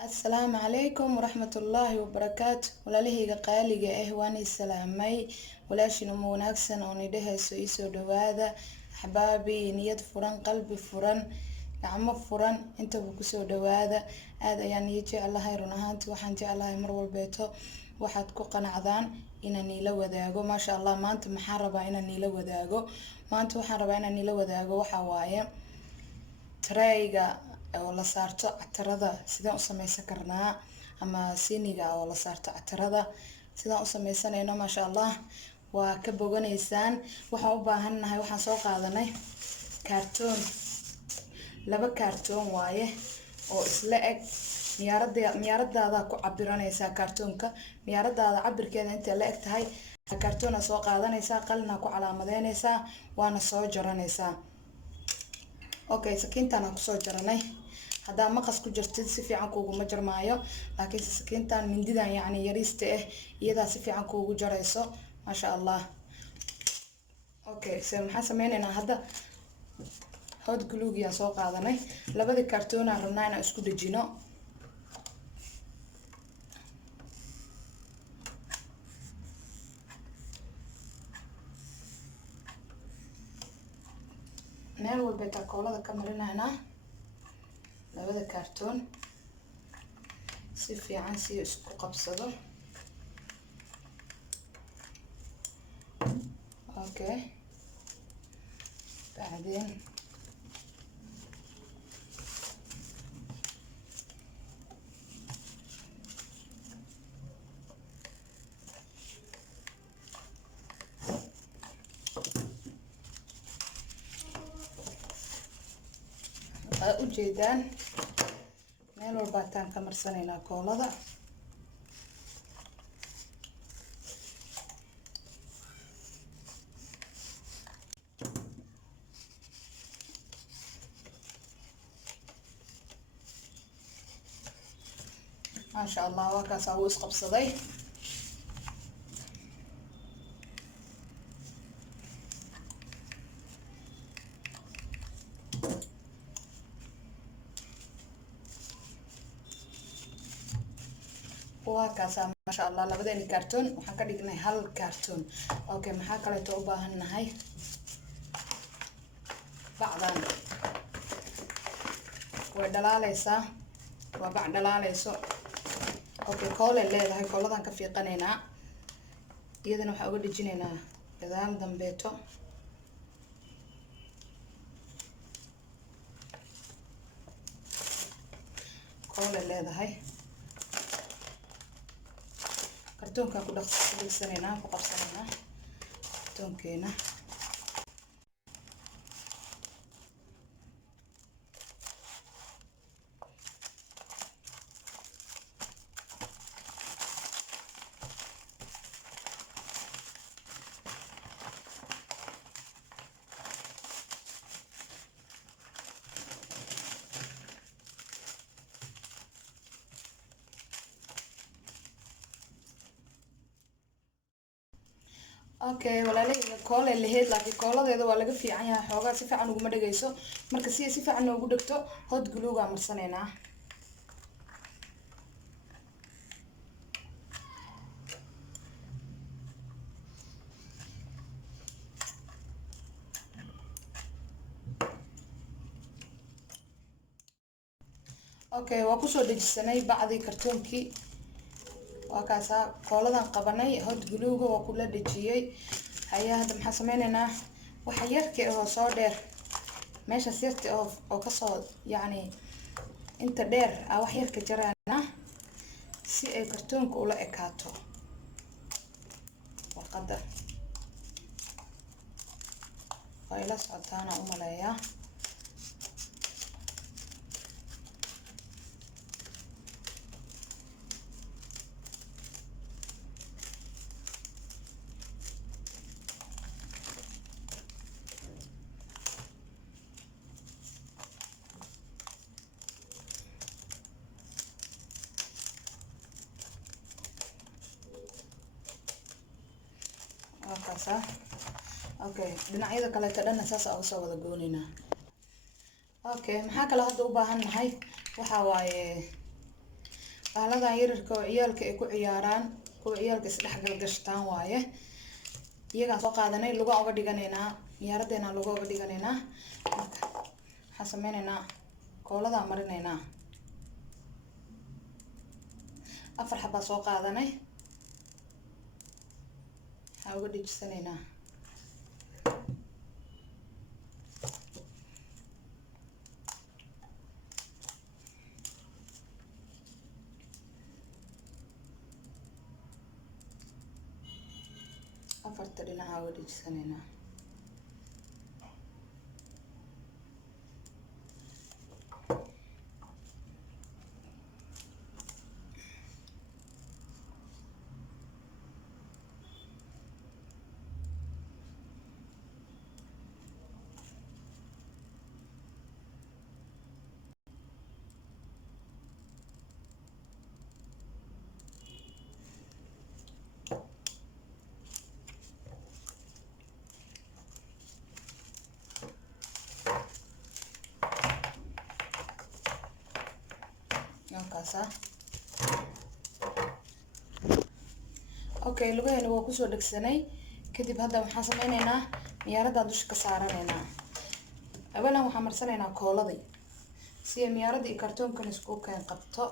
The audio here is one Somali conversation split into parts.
السلام عليكم ورحمة الله وبركاته walaalahayga qaaliga ah waan islaamay walaashina ma wanaagsan oo nidhahayso isoo dhawaada axbaabi niyad furan qalbi furan gacmo furan intaba kusoo dhawaada aad ayaan ii jeclahay run ahaantii waxaan jeclahay mar walbeeto waxaad ku qanacdaan inaan ila wadaago maasha Allah maanta maxaan rabaa inaan ila wadaago maanta waxaan rabaa inaan ila wadaago waxa waaye trayga oo la saarto catarada sidaan u samaysan karnaa ama siiniga oo la saarto catarada sidaan u samaysanayno maasha Allah waa ka boganaysaan waxaan u baahanahay waxaan soo qaadanay kartoon laba kartoon waaye oo isla eg miyaaradaada ku cabiranaysaa kartoonka miyaaradaada cabirkeeda inta la eg tahay kartoona soo qaadanaysaa qalina ku calaamadeynaysaa waana soo jaranaysaa okay sakiintan ku soo jaranay hadaa maqas ku jirtid si fiican kuugu ma jarmaayo laakiin sakiintan mindidan yacni yariista ah iyada si fiican kuugu jarayso maasha Allah okay maxaan sameynaynaa hadda hot glue ya soo qaadanay labada kartoon aan rabnaa inaan isku dhajino meel walba ta koolada ka marinaynaa labada kartoon si fiican si isku qabsado okay بعدين ujeedaan meel walba taan ka marsanaynaa koolada maasha Allah waa kaas uu isqabsaday waa kaas maasha Allah labadeen kartoon waxaan ka dhignay hal kartoon okay maxaa kale oo u baahanahay bacdan way dhalaalaysaa waa bac dhalaalayso okay koole leedahay kooladan ka fiiqanaynaa iyadana waxaan uga dhijinaynaa gadaal dambeeto koole leedahay kartoonka ku dhaqsanaynaa ku qabsanaynaa kartoonkeena okay walaalahayga koole lahayd laakiin kooladeeda waa laga fiican yahay xoogaa si fiican uguma dhagayso marka si fiican noogu dhagto hot glue ga marsanaynaa okay waa kusoo dhajisanay bacdii kartoonkii waa kaasa kooladan qabanay hot glue ga waa kula dhajiyay hayaa hadda maxaa sameynaynaa waxa yarka oo soo dheer meesha sirta oo ka soo yacni inta dheer wax yar ka jarana si ay kartoonka ula ekaato warqada way la socotaana u maleeyaa kaasa okay dhinacyada kale ka dhan saas oo soo wada goonina okay maxaa kale hadda u baahan nahay waxa waaye bahladan yaryarka oo ciyaalka ay ku ciyaaraan kuwa ciyaalka isdhexgal gashtaan waaye. iyagaan soo qaadanay lugaan uga dhiganaynaa miyaaradeenaa luga uga dhiganaynaa. marka waxaan sameynaynaa kooladaa marinaynaa 4 xabaa soo qaadanay waxaan uga dhijisanaynaa afarta dhinaca uga dhijisanaynaa. okay lugaheena waa kusoo dhegsanay. kadib hadda waxaan sameynaynaa miyaaradaan dusha ka saaranaynaa. awalan waxaan marsanaynaa kooladii si ay miyaaradii iyo kartoonkan isku keen qabto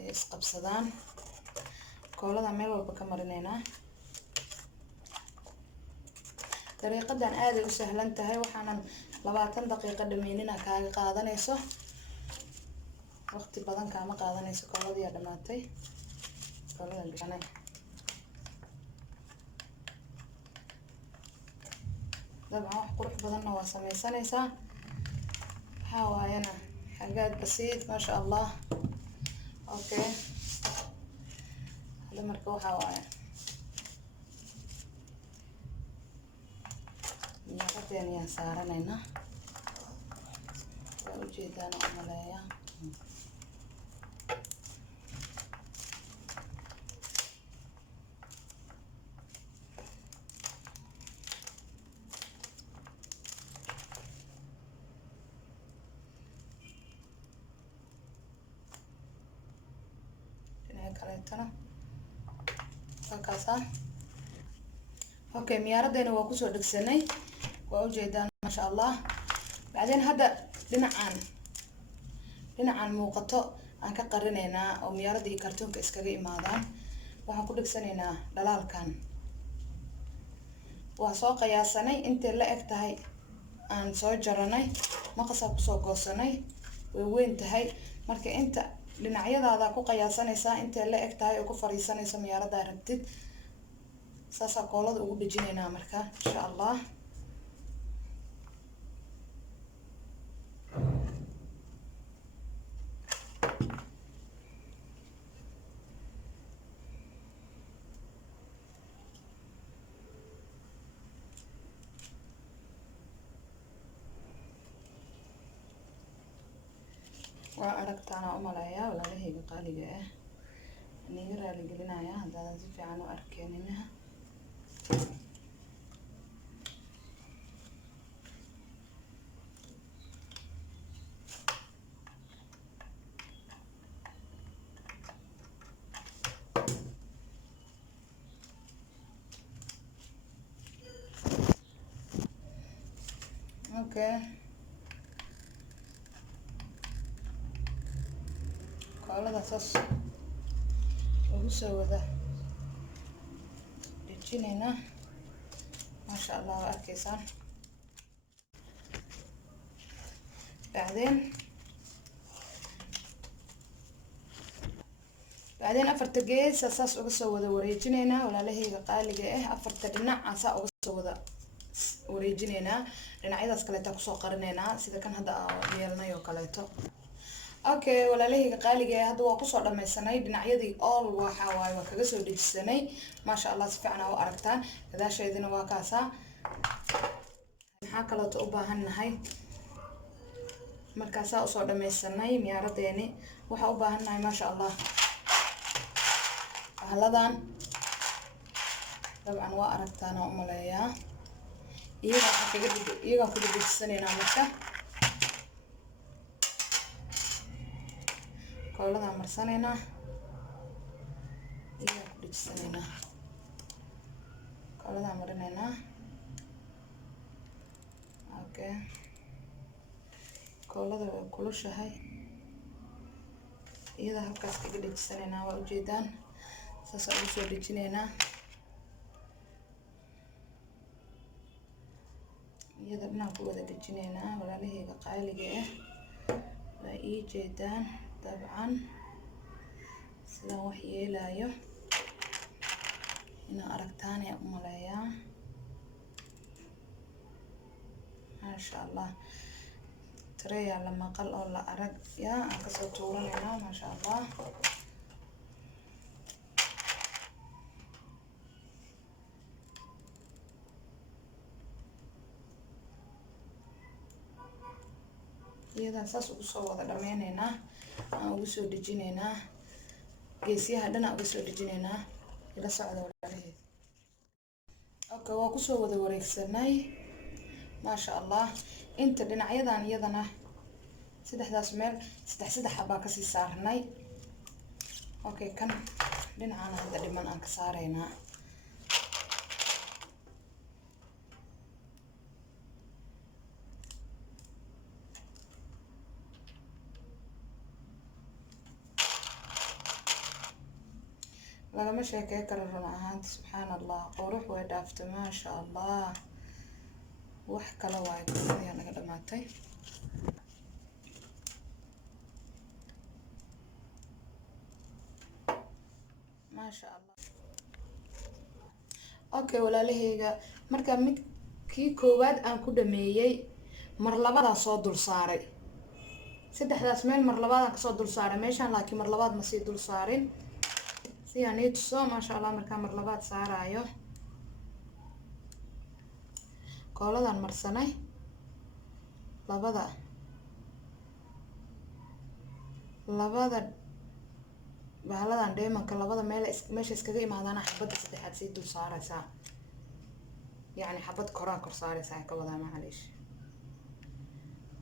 ee isqabsadaan. koolada meel walba ka marinaynaa. dariiqadan aad ay u sahlan tahay waxaanan 20 daqiiqo dhameynina kaaga qaadanayso. waqti badan kaama qaadanayso kooladii dhamaatay. kooladan dhiganay dabcan wax qurux badanna waa sameysanaysaa. waxaa waayana xagaad basiid maasha allah. okay hada marka waxaa waaya miyaaradeen ayaan saaranaynaa. waa ujeedaan oo maleeya kaleetana halkaasa. okay miyaaraddeena waa kusoo dhegsanay waa ujeedaan maasha allah. bacdeen hadda dhinacan muuqato aan ka qarinaynaa oo miyaaradda iyo kartoonka iskaga imaadaan. waxaan ku dhegsanaynaa dhalaalkan. waa soo qiyaasanay intay la eg tahay aan soo jaranay maqasaa kusoo goosanay way weyn tahay. marka inta dhinacyadaada ku qiyaasanaysaa intay la eg tahay oo ku fariisanayso miyaaradda rabtid saasaa koolada ugu dhejinaynaa marka insha allah. waa aragtaana u maleeyaa walaalahayga qaaliga ah aniga raali gelinayaa haddaadan si fiican u arkeeninaha. okay koolada saas ugu soo wada dhejinaynaa maasha allah waa arkaysaan. bacdeen afarta gees saas uga soo wada wareejinaynaa walaalahayga qaaliga ah. afarta dhinac asaa uga soo wada wareejinaynaa. dhinacyadaas kaleeta kusoo qarinaynaa sida kan hadda yeelnay oo kaleeto. okay walaalahayga qaaliga ah hadda waa kusoo dhammaysanay dhinacyadii all waxa waaye waa kaga soo dejisanay maasha allah si fiican u aragtaan. gadaasheedina waa kaasaa. maxaa kaleeto u baahannahay markaasaa usoo dhammaysanay miyaaradeeni waxaa u baahannahay maasha allah bahladan dabcan waa aragtaan oo u maleeyaa. iyagaan ku dejisanaynaa marka koolada marsanayna iyo ku dhijisanayna koolada marinayna okay koolada way kulushahay iyada halkaas kaga dhijisanayna waa ujeedaan saas ugu soo dhijinayna iyada dhanaan ku wada dhijinayna walaalahayga qaaliga ah waa ii jeedaan dabcan sidaan wax yeelayo inaa aragtaan ayaa u maleeyaa maasha allah tareeyaa la maqal oo la arag yaa aan kasoo tuuranaynaa maasha allah iyadaan saas ugu soo wada dhameynaynaa aan ugu soo dhijinaynaa geesiyaha dhan aan uga soo dhijinaynaa ila socda walaalaheed okay waa kusoo wada wareegsanay maasha allah inta dhinacyadan iyadana saddexdaas meel saddex xabaa kasii saarnay okay kan dhinacana hadda dhiman aan ka saaraynaa lagama sheekay karo run ahaanti subxaan allah qurux way dhaaftay maasha allah wax kale waayo ayaa naga dhamaatay maasha allah okay walaalahayga marka mid kii koowaad aan ku dhameeyay mar labaad soo dul saaray saddexdaas meel mar labaad aan kasoo dul saaray meeshaan laakiin mar labaad ma sii dul saarin si aan ituso maasha allah markaa mar labaad saarayo kooladan marsanay labada bahaladan dheemanka labada meel meesha iskaga imaadaan xabadda saddexaad sii dul saaraysaa yacni xabad koraa kor saaraysaa ka wadaa macaliish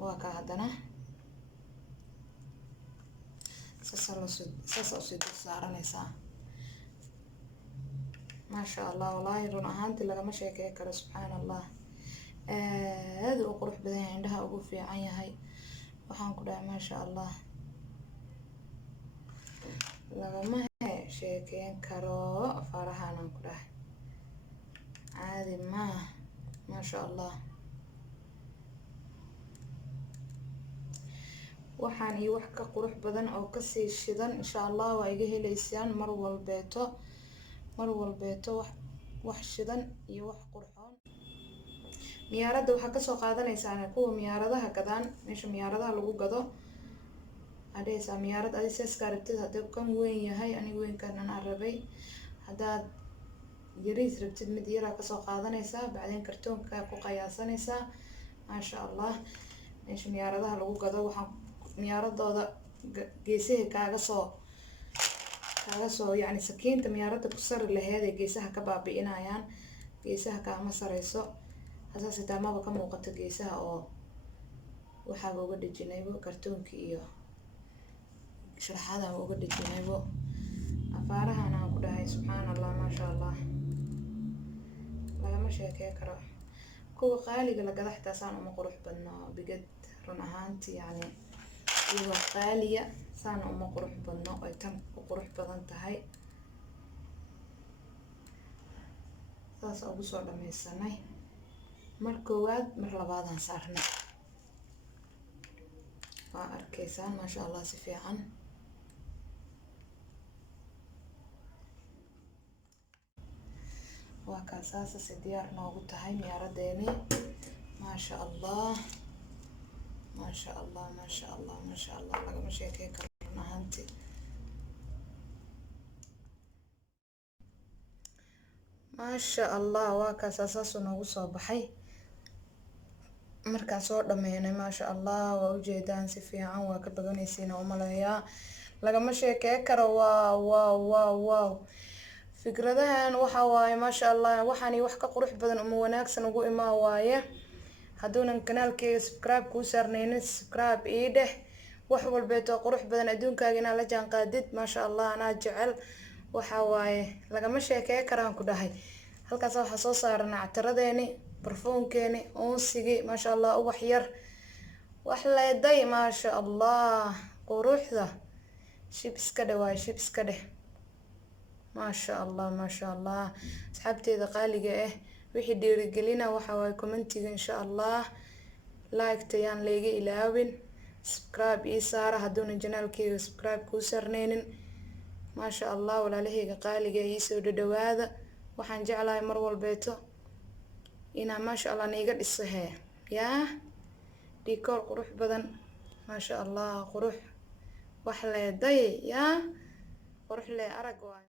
waa ka haddana saas usii dul saaranaysaa maasha allah wallaahi run ahaantii lagama sheekey karo subxaan allah aad u qurux badan yahay indhaha ugu fiican yahay waxaan ku dhahay maasha allah lagama sheekeyn karo farahanaan ku dhahay caadi maasha allah waxaan iyo wax ka qurux badan oo kasii shidan insha allah waa iga helaysaan mar walbeeto wax shidan iyo wax qurxoon miyaaradda waxaa kasoo qaadanaysaa kuwa miyaaradaha gadaan meesha miyaaradaha lagu gado adhaysaa miyaarad adi seeskaa rabtid haddii kan weyn yahay aniga weynkanan aan rabay haddaad yariis rabtid mid yaraa kasoo qaadanaysaa bacdeen kartoonka ku qiyaasanaysaa maasha allah meesha miyaaradaha lagu gado waxaan miyaaradooda geesaha kaaga soo yacni sakiinta miyaaradda ku sari laheed ee geesaha ka baabi'inayaan geesaha kaama sareyso hasaas xitaa maba ka muuqato geesaha oo waxaaba uga dhejinaybo kartoonkii iyo sharaxadan uga dhejinaybo afaarahan aan ku dhahay subxaan allah maasha allah lagama sheekey karo kuwa qaaliga la gada xitaa saan uma qurux badno bigad run ahaantii yacni iyagoo qaaliya saan uma qurux badno ay tan u qurux badan tahay saas ugu soo dhameysanay mar koowaad mar labaadaan saarnay waa arkaysaan maasha allah si fiican waa kaasaasasi diyaar noogu tahay miyaaradeeni maasha allah maasha allah maasha allah maasha allah lagama sheekey karo run ahaantii maasha allah waa kaasaasaasuu noogu soo baxay markaan soo dhameynay maasha allah waa ujeedaan si fiican waa ka badanaysiina umaleeyaa lagama sheekey karo wow fikradahan waxa waaye maasha allah waxaani wax ka qurux badan uma wanaagsan ugu imaa waaye hadduunan kanaalkeyga subscribe kuu saarnaynin subscribe ii dheh wax walbeeto qurux badan adduunkaaga inaad la jaan qaadid maasha allah anaa jecel waxaa waaye lagama sheekey karaan ku dhahay halkaas waxaa soo saarana cataradeeni barfuunkeeni uunsigii maasha allah ubax yar wax leeday maasha allah quruxda shib iska dheh waaye shib iska dheh maasha allah asxaabteeda qaaliga ah wixii dhiirigelina waxa waaye commentiga insha allah like tayaan leega ilaawin subscribe ii saara hadduuna janaalkeyga subscribe kuu sarneynin maasha allah walaalaheyga qaaliga ii soo dhawaada waxaan jeclahay mar walbeeto inaa maasha allah niiga dhiso hee yaa dhikoor qurux badan maasha allah qurux wax leeday yaa qurux lee arag waaye